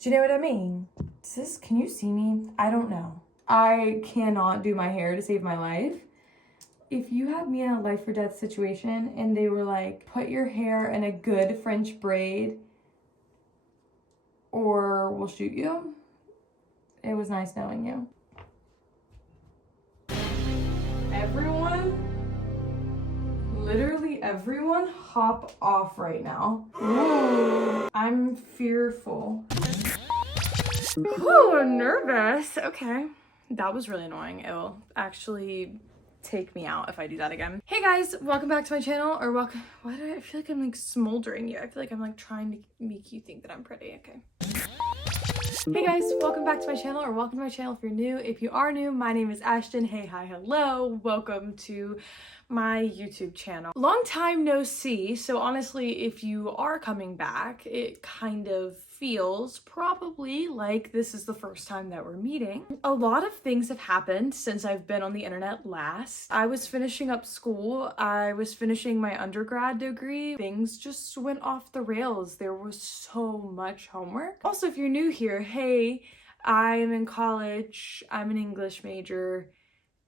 Do you know what I mean? Can you see me? I don't know. I cannot do my hair to save my life. If you had me in a life or death situation and they were like, put your hair in a good French braid or we'll shoot you, it was nice knowing you. Everyone, literally everyone, hop off right now. Ooh, I'm fearful. Ooh, I'm nervous. Okay. That was really annoying. It will actually take me out if I do that again. Hey guys, welcome back to my channel, or welcome. Why do I feel like I'm like smoldering you? I feel like I'm like trying to make you think that I'm pretty. Okay. Hey guys, welcome back to my channel, or welcome to my channel if you're new. If you are new, my name is Ashton. Hey, hi, hello. Welcome to my YouTube channel. Long time no see, so honestly, if you are coming back, it kind of feels probably like this is the first time that we're meeting. A lot of things have happened since I've been on the internet last. I was finishing up school. I was finishing my undergrad degree. Things just went off the rails. There was so much homework. Also, if you're new here, hey, I am in college. I'm an English major.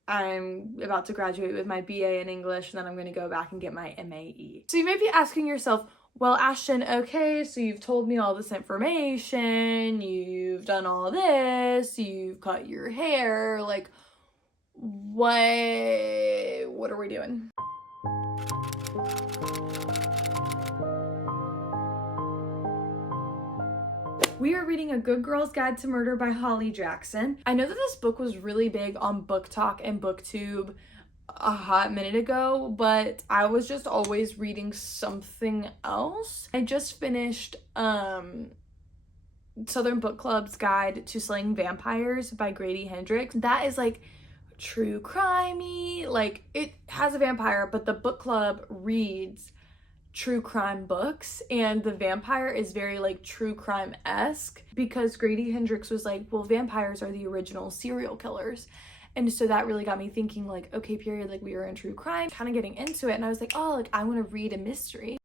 I'm about to graduate with my BA in English, and then I'm going to go back and get my MAE. So you may be asking yourself, well, Ashton, okay, so you've told me all this information, you've done all this, you've cut your hair, like, what are we doing? We are reading A Good Girl's Guide to Murder by Holly Jackson. I know that this book was really big on BookTok and BookTube a hot minute ago, but I was just always reading something else. I just finished Southern Book Club's Guide to Slaying Vampires by Grady Hendrix. That is like true crimey, like it has a vampire, but the book club reads true crime books, and the vampire is very like true crime-esque because Grady Hendrix was like, well, vampires are the original serial killers. And so that really got me thinking, like, okay, period, like we were in true crime, kind of getting into it, and I was like, oh, like I want to read a mystery.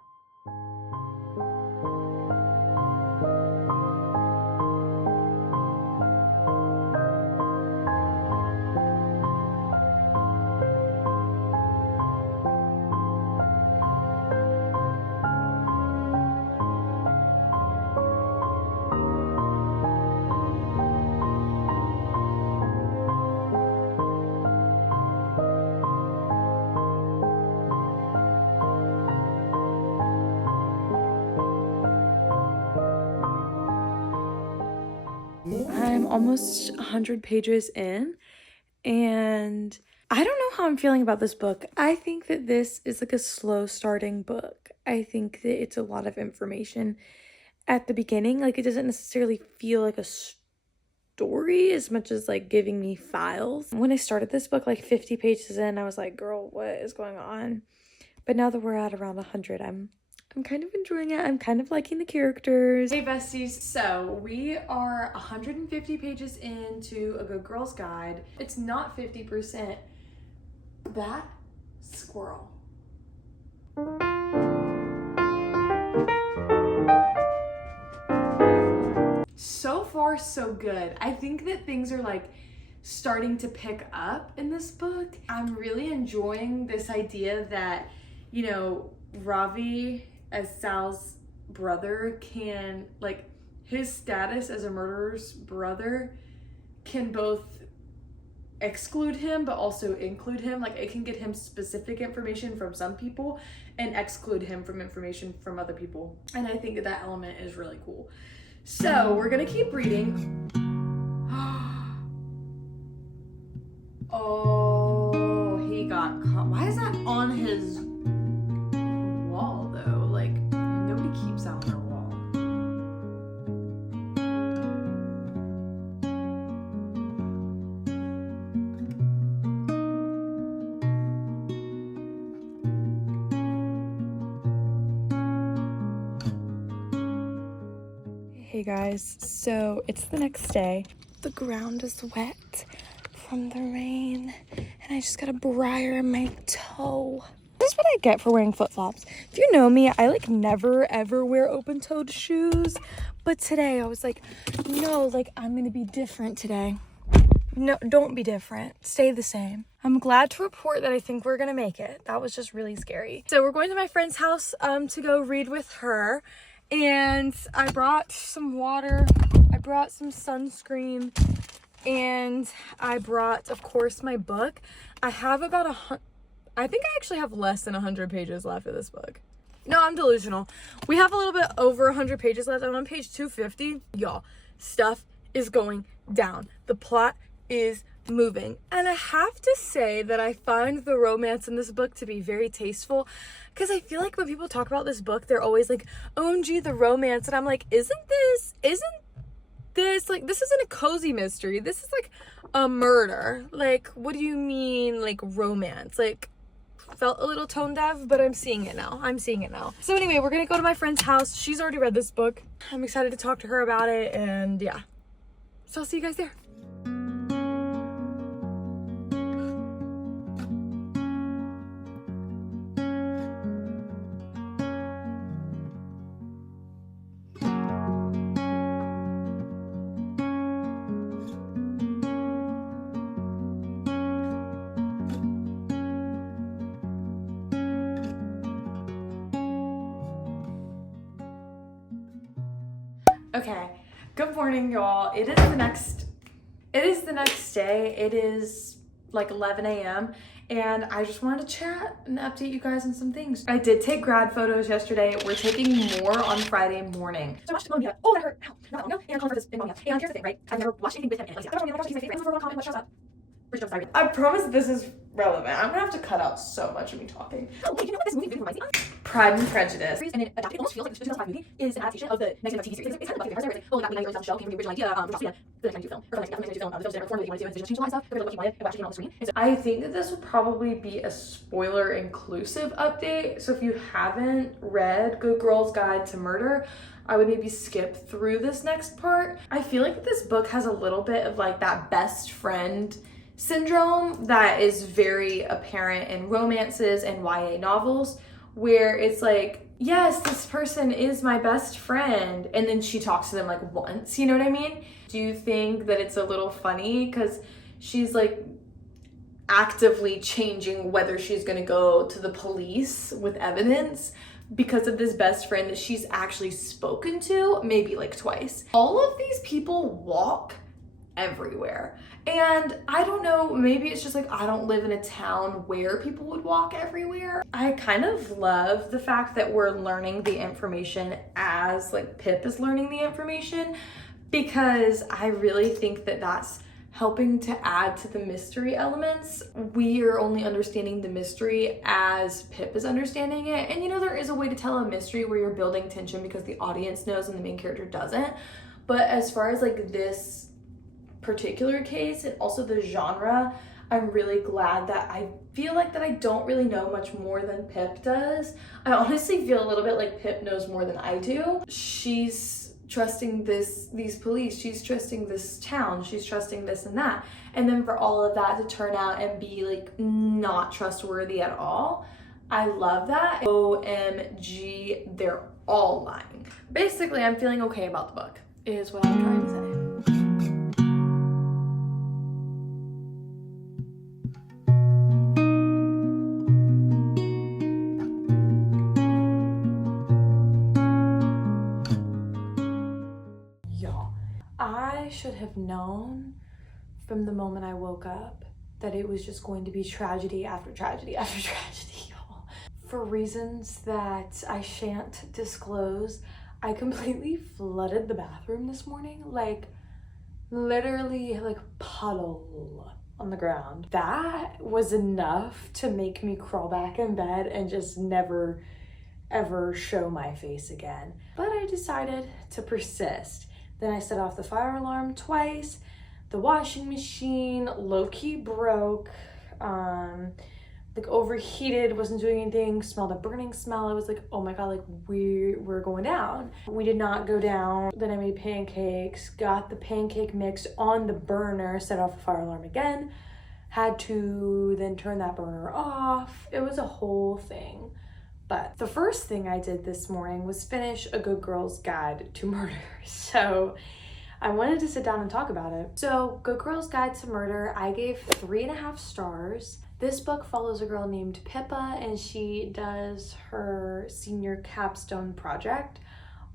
I'm almost 100 pages in, and I don't know how I'm feeling about this book. I think that this is like a slow starting book. I think that it's a lot of information at the beginning. Like, it doesn't necessarily feel like a story as much as like giving me files. When I started this book like 50 pages in, I was like, girl, what is going on? But now that we're at around 100, I'm kind of enjoying it. I'm kind of liking the characters. Hey besties, so we are 150 pages into A Good Girl's Guide. It's not 50%. That squirrel. So far, so good. I think that things are like starting to pick up in this book. I'm really enjoying this idea that, you know, Ravi, as Sal's brother, can, like, his status as a murderer's brother can both exclude him but also include him. Like, it can get him specific information from some people and exclude him from information from other people, and I think that that element is really cool. So we're gonna keep reading. Oh, he got caught. Why is that on his wall though? Like, nobody keeps that on their wall. Hey guys, so it's the next day. The ground is wet from the rain, and I just got a briar in my toe. is what I get for wearing flip-flops. If you know me, I like never ever wear open-toed shoes. But today I was like, no, like I'm gonna be different today. No, don't be different. Stay the same. I'm glad to report that I think we're gonna make it. That was just really scary. So we're going to my friend's house to go read with her. And I brought some water. I brought some sunscreen. And I brought, of course, my book. I have about I think I actually have less than 100 pages left of this book. No, I'm delusional. We have a little bit over 100 pages left. I'm on page 250. Y'all, stuff is going down. The plot is moving. And I have to say that I find the romance in this book to be very tasteful, because I feel like when people talk about this book, they're always like, OMG, the romance. And I'm like, isn't this like, this isn't a cozy mystery. This is like a murder. Like, what do you mean, like, romance? Like, felt a little tone deaf, but I'm seeing it now. So anyway, we're gonna go to my friend's house. She's already read this book. I'm excited to talk to her about it, and yeah. So I'll see you guys there. Okay, good morning, y'all. It is the next day. It is like 11 a.m. and I just wanted to chat and update you guys on some things. I did take grad photos yesterday. We're taking more on Friday morning. So I watched Monia. Oh, that hurt. Ow. Not that, no. And Colin Firth is in Monia. And here's the thing, right? I've never watched anything with him. And like, I don't know, he's my favorite. Everyone comment, what shows up? I promise this is relevant. I'm gonna have to cut out so much of me talking. Oh, wait, you know what this movie really reminds me of? Pride and Prejudice. And it adapted, it almost feels like the 2005 movie is an adaptation of the 1995 TV series. It's kind of like the like, oh, that 9 years on the show came from the original idea for Joss Whedon for the 1992 film. Or for the 1992 film, the film's different form that he wanted to do, and they just changed a lot of stuff compared to what he wanted and what actually came on the screen. So I think that this will probably be a spoiler inclusive update. So if you haven't read Good Girl's Guide to Murder, I would maybe skip through this next part. I feel like this book has a little bit of like that best friend syndrome that is very apparent in romances and YA novels, where it's like, yes, this person is my best friend, and then she talks to them like once, you know what I mean? Do you think that it's a little funny because she's like actively changing whether she's gonna go to the police with evidence because of this best friend that she's actually spoken to maybe like twice? All of these people walk everywhere. And I don't know, maybe it's just like I don't live in a town where people would walk everywhere. I kind of love the fact that we're learning the information as like Pip is learning the information, because I really think that that's helping to add to the mystery elements. We are only understanding the mystery as Pip is understanding it. And you know, there is a way to tell a mystery where you're building tension because the audience knows and the main character doesn't. But as far as like this particular case and also the genre, I'm really glad that I feel like that I don't really know much more than Pip does. I honestly feel a little bit like Pip knows more than I do. She's trusting these police, she's trusting this town, she's trusting this and that, and then for all of that to turn out and be like not trustworthy at all, I love that. OMG, they're all lying. Basically, I'm feeling okay about the book is what I'm trying to say. I should have known from the moment I woke up that it was just going to be tragedy after tragedy after tragedy, y'all. For reasons that I shan't disclose, I completely flooded the bathroom this morning, like literally like puddle on the ground. That was enough to make me crawl back in bed and just never ever show my face again. But I decided to persist. Then I set off the fire alarm twice. The washing machine low-key broke, like overheated, wasn't doing anything, smelled a burning smell. I was like, oh my God, like we're going down. We did not go down. Then I made pancakes, got the pancake mix on the burner, set off the fire alarm again, had to then turn that burner off. It was a whole thing. But the first thing I did this morning was finish A Good Girl's Guide to Murder. So I wanted to sit down and talk about it. So Good Girl's Guide to Murder, I gave 3.5 stars. This book follows a girl named Pippa, and she does her senior capstone project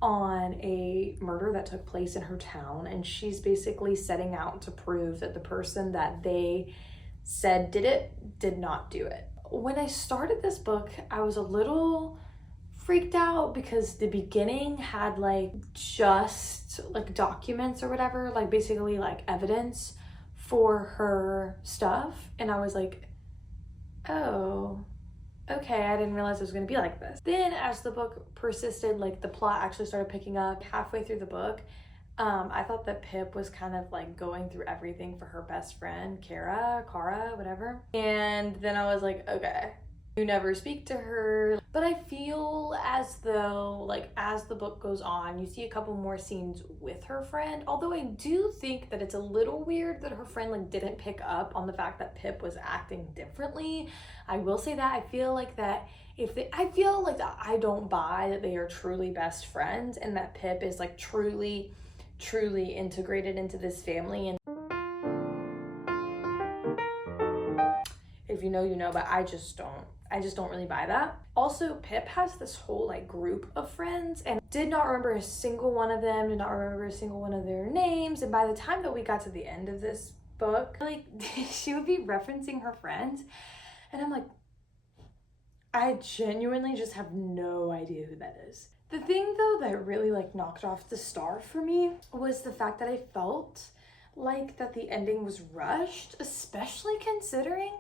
on a murder that took place in her town, and she's basically setting out to prove that the person that they said did it did not do it. When I started this book, I was a little freaked out because the beginning had like just like documents or whatever, like basically like evidence for her stuff, and I was like, oh, okay, I didn't realize it was going to be like this. Then as the book persisted, like the plot actually started picking up halfway through the book. I thought that Pip was kind of like going through everything for her best friend, Kara, whatever. And then I was like, okay, you never speak to her. But I feel as though like as the book goes on, you see a couple more scenes with her friend. Although I do think that it's a little weird that her friend like didn't pick up on the fact that Pip was acting differently. I will say that I feel like that I feel like that I don't buy that they are truly best friends and that Pip is like truly integrated into this family. And if you know, you know, but I just don't really buy that. Also, Pip has this whole like group of friends and did not remember a single one of them, did not remember a single one of their names. And by the time that we got to the end of this book, like she would be referencing her friends and I'm like, I genuinely just have no idea who that is. The thing though that really like knocked off the star for me was the fact that I felt like that the ending was rushed, especially considering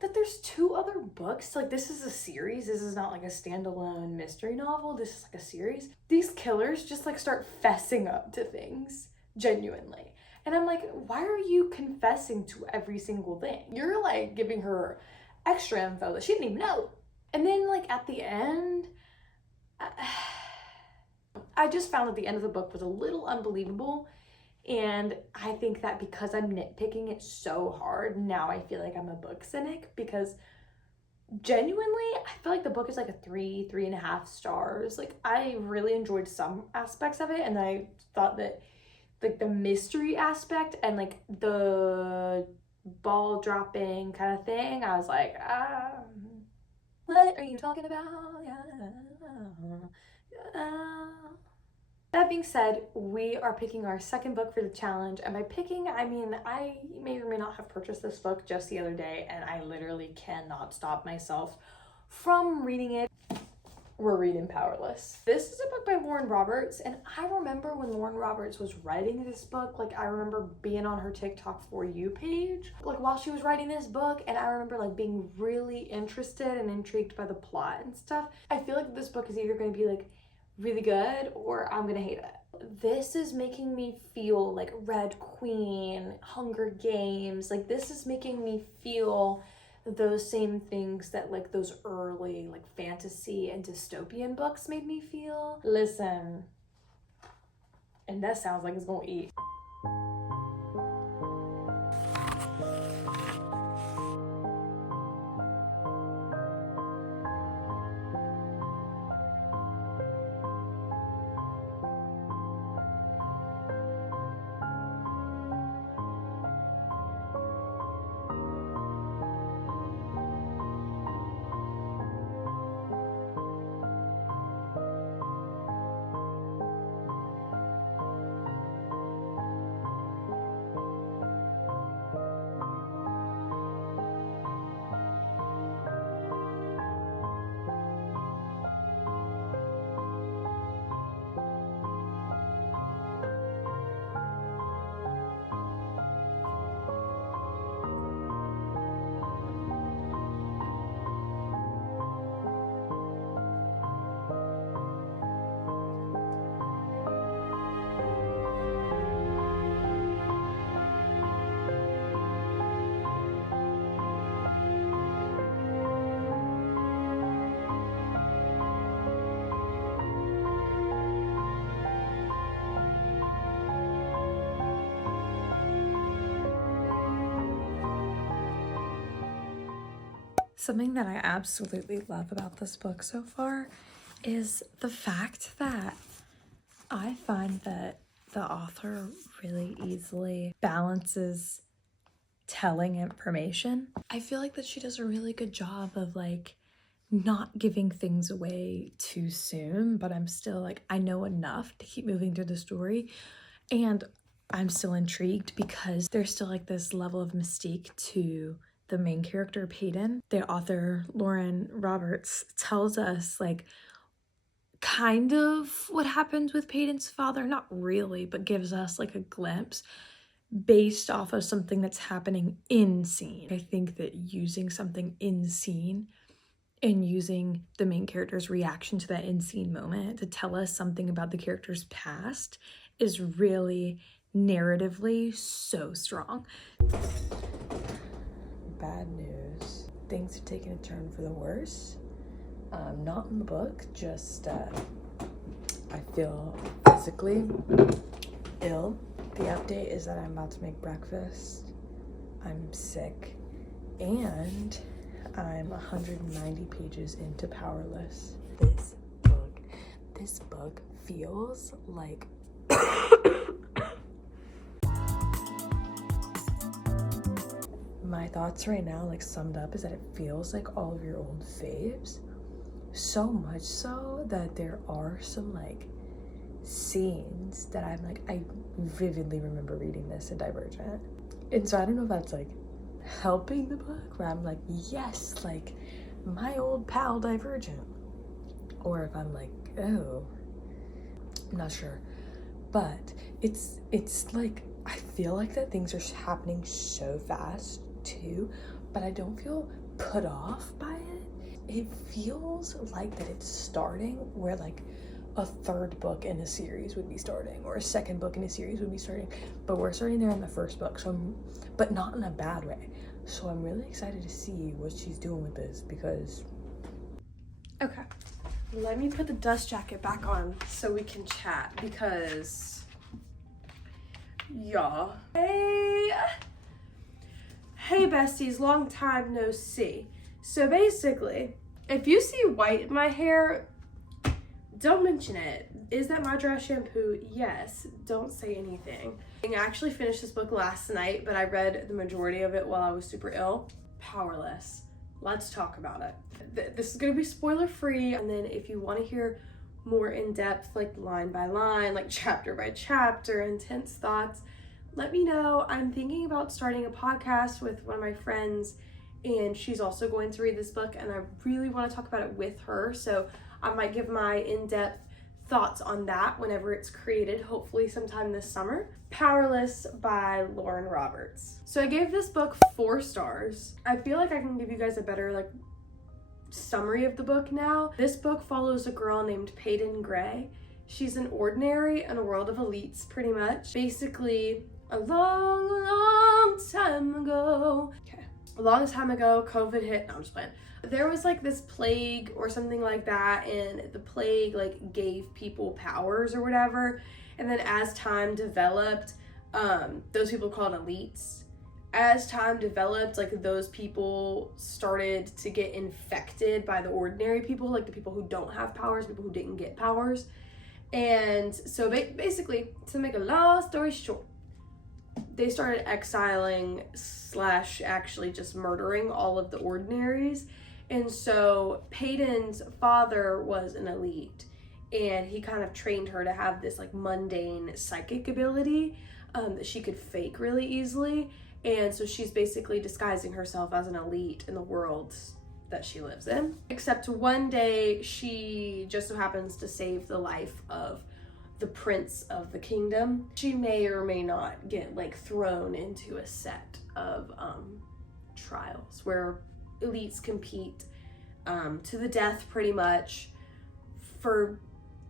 that there's 2 other books. Like this is a series. This is not like a standalone mystery novel. This is like a series. These killers just like start fessing up to things genuinely. And I'm like, why are you confessing to every single thing? You're like giving her extra info that she didn't even know. And then like at the end, I just found that the end of the book was a little unbelievable. And I think that because I'm nitpicking it so hard, now I feel like I'm a book cynic because genuinely, I feel like the book is like a 3.5 stars. Like I really enjoyed some aspects of it. And I thought that like the mystery aspect and like the ball dropping kind of thing, I was like, what are you talking about? That being said, we are picking our second book for the challenge, and by picking, I mean I may or may not have purchased this book just the other day, and I literally cannot stop myself from reading it. We're reading Powerless. This is a book by Lauren Roberts, and I remember when Lauren Roberts was writing this book, like I remember being on her TikTok For You page, like while she was writing this book, and I remember like being really interested and intrigued by the plot and stuff. I feel like this book is either going to be like really good or I'm gonna hate it. This is making me feel like Red Queen, Hunger Games, like this is making me feel those same things that like those early like fantasy and dystopian books made me feel. Listen, and that sounds like it's gonna eat. Something that I absolutely love about this book so far is the fact that I find that the author really easily balances telling information. I feel like that she does a really good job of like not giving things away too soon, but I'm still like, I know enough to keep moving through the story, and I'm still intrigued because there's still like this level of mystique to the main character, Peyton. The author, Lauren Roberts, tells us like kind of what happens with Peyton's father, not really, but gives us like a glimpse based off of something that's happening in scene. I think that using something in scene and using the main character's reaction to that in scene moment to tell us something about the character's past is really narratively so strong. Bad news. Things have taken a turn for the worse. Not in the book, just I feel physically ill. The update is that I'm about to make breakfast. I'm sick, and I'm 190 pages into Powerless. This book feels like my thoughts right now, like summed up, is that it feels like all of your old faves. So much so that there are some like scenes that I'm like, I vividly remember reading this in Divergent. And so I don't know if that's like helping the book, where I'm like, yes, like my old pal Divergent, or if I'm like, oh, I'm not sure. But it's like, I feel like that things are happening so fast too, but I don't feel put off by it. It feels like that it's starting where like a third book in a series would be starting, or a second book in a series would be starting, but we're starting there in the first book, but not in a bad way. So I'm really excited to see what she's doing with this, because okay, let me put the dust jacket back on so we can chat, because y'all, hey besties, long time no see. So basically, if you see white in my hair, don't mention it. Is that my dry shampoo? Yes. Don't say anything. I actually finished this book last night, but I read the majority of it while I was super ill. Powerless. Let's talk about it. This is going to be spoiler free, and then if you want to hear more in depth, like line by line, like chapter by chapter, intense thoughts, let me know. I'm thinking about starting a podcast with one of my friends, and she's also going to read this book, and I really want to talk about it with her. So I might give my in-depth thoughts on that whenever it's created, hopefully sometime this summer. Powerless by Lauren Roberts. So I gave this book 4 stars. I feel like I can give you guys a better like summary of the book now. This book follows a girl named Peyton Gray. She's an ordinary in a world of elites, pretty much. Basically, a long time ago. Okay. A long time ago, COVID hit. No, I'm just playing. There was like this plague or something like that, and the plague like gave people powers or whatever. And then as time developed, those people called elites. As time developed, like those people started to get infected by the ordinary people, like the people who don't have powers, people who didn't get powers. And so basically, to make a long story short, they started exiling / actually just murdering all of the ordinaries. And so Peyton's father was an elite, and he kind of trained her to have this like mundane psychic ability that she could fake really easily. And so she's basically disguising herself as an elite in the world that she lives in. Except one day she just so happens to save the life of the prince of the kingdom. She may or may not get like thrown into a set of trials where elites compete to the death pretty much for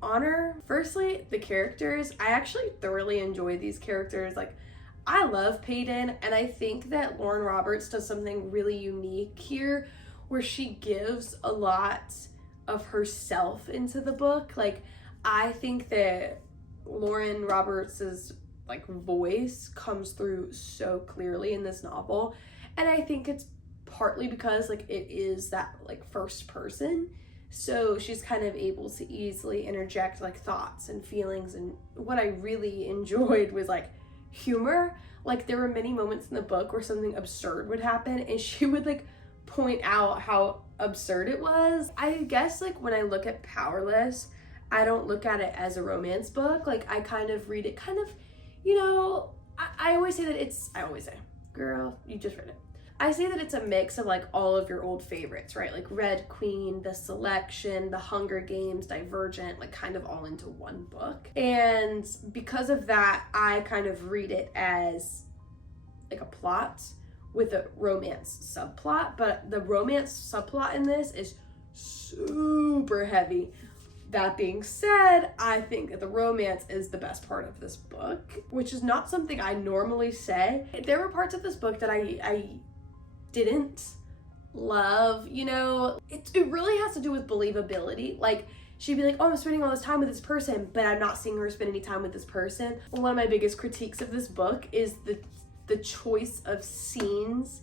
honor. Firstly, the characters. I actually thoroughly enjoy these characters. Like, I love Peyton, and I think that Lauren Roberts does something really unique here where she gives a lot of herself into the book. Like, I think that Lauren Roberts's like voice comes through so clearly in this novel, and I think it's partly because like it is that like first person, so she's kind of able to easily interject like thoughts and feelings. And what I really enjoyed was like humor. Like there were many moments in the book where something absurd would happen and she would like point out how absurd it was. I guess like when I look at Powerless, I don't look at it as a romance book. Like I kind of read it kind of, you know, I always say that I always say, girl, you just read it. I say that it's a mix of like all of your old favorites, right? Like Red Queen, The Selection, The Hunger Games, Divergent, like kind of all into one book. And because of that, I kind of read it as like a plot with a romance subplot, but the romance subplot in this is super heavy. That being said, I think that the romance is the best part of this book, which is not something I normally say. There were parts of this book that I didn't love, you know. It really has to do with believability. Like, she'd be like, oh, I'm spending all this time with this person, but I'm not seeing her spend any time with this person. One of my biggest critiques of this book is the choice of scenes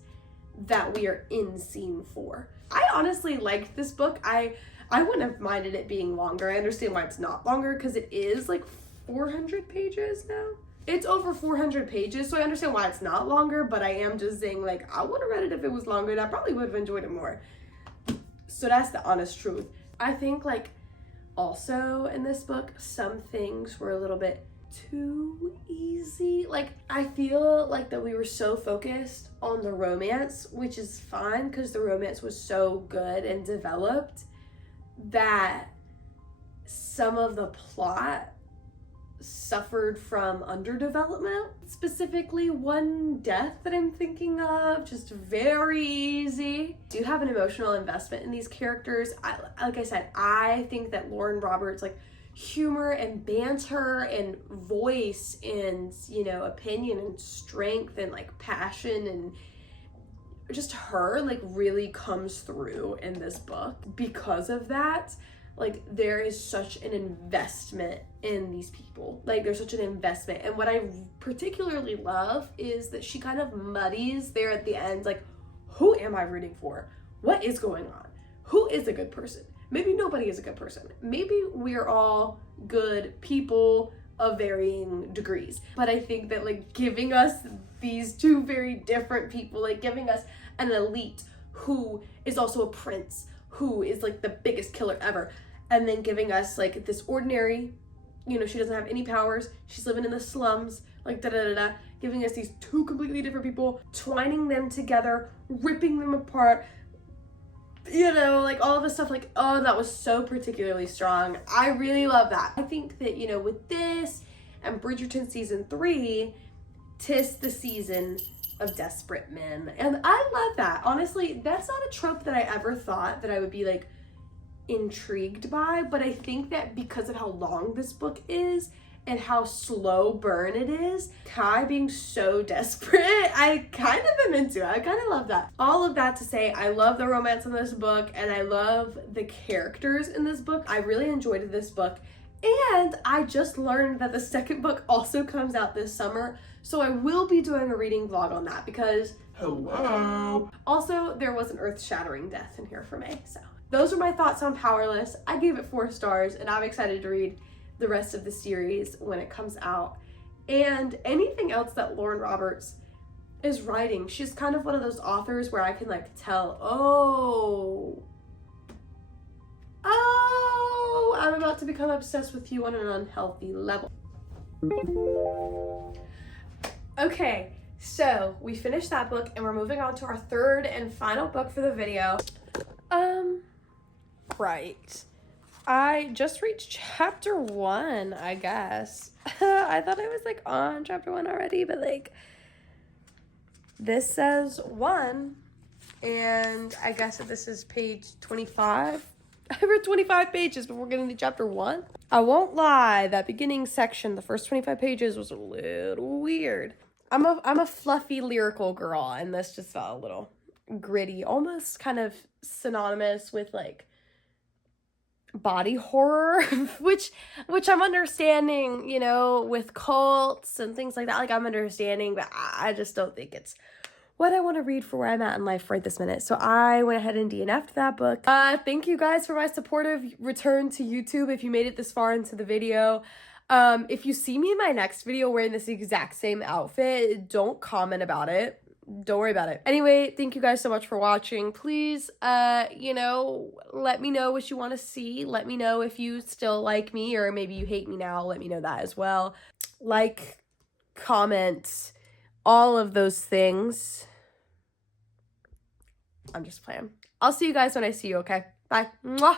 that we are in scene for. I honestly liked this book. I wouldn't have minded it being longer. I understand why it's not longer because it is like 400 pages now. It's over 400 pages, so I understand why it's not longer, but I am just saying like I would have read it if it was longer and I probably would have enjoyed it more. So that's the honest truth. I think like also in this book, some things were a little bit too easy. Like I feel like that we were so focused on the romance, which is fine because the romance was so good and developed, that some of the plot suffered from underdevelopment. Specifically one death that I'm thinking of, just very easy. Do have an emotional investment in these characters. Like I said, I think that Lauren Roberts, like humor and banter and voice and, you know, opinion and strength and like passion and just her like really comes through in this book. Because of that, like there is such an investment in these people. Like there's such an investment. And what I particularly love is that she kind of muddies there at the end, like, who am I rooting for? What is going on? Who is a good person? Maybe nobody is a good person. Maybe we're all good people of varying degrees. But I think that like giving us these two very different people, like giving us an elite who is also a prince, who is like the biggest killer ever, and then giving us like this ordinary, you know, she doesn't have any powers, she's living in the slums, like giving us these two completely different people, twining them together, ripping them apart, you know, like all of this stuff. Like, oh, that was so particularly strong. I really love that. I think that, you know, with this and Bridgerton season 3, 'tis the season of desperate men, and I love that. Honestly, that's not a trope that I ever thought that I would be like intrigued by, but I think that because of how long this book is and how slow burn it is, Kai being so desperate, I kind of am into it. I kind of love that. All of that to say, I love the romance in this book and I love the characters in this book. I really enjoyed this book, and I just learned that the second book also comes out this summer, so I will be doing a reading vlog on that because hello. Also, there was an earth-shattering death in here for me. So those are my thoughts on Powerless. I gave it 4 stars and I'm excited to read the rest of the series when it comes out. And anything else that Lauren Roberts is writing, she's kind of one of those authors where I can like tell, oh, I'm about to become obsessed with you on an unhealthy level. Okay, so we finished that book and we're moving on to our third and final book for the video. Right. I just reached chapter 1, I guess. I thought I was like on chapter 1 already, but like this says 1, and I guess that this is page 25. I read 25 pages before getting to chapter 1. I won't lie, that beginning section, the first 25 pages was a little weird. I'm a fluffy lyrical girl, and this just felt a little gritty, almost kind of synonymous with like body horror, which I'm understanding, you know, with cults and things like that. Like I'm understanding, but I just don't think it's what I want to read for where I'm at in life right this minute. So I went ahead and DNF'd that book. Thank you guys for my supportive return to YouTube if you made it this far into the video. If you see me in my next video wearing this exact same outfit, don't comment about it. Don't worry about it. Anyway, thank you guys so much for watching. Please, you know, let me know what you want to see. Let me know if you still like me or maybe you hate me now. Let me know that as well. Like, comment, all of those things. I'm just playing. I'll see you guys when I see you, okay? Bye. Mwah.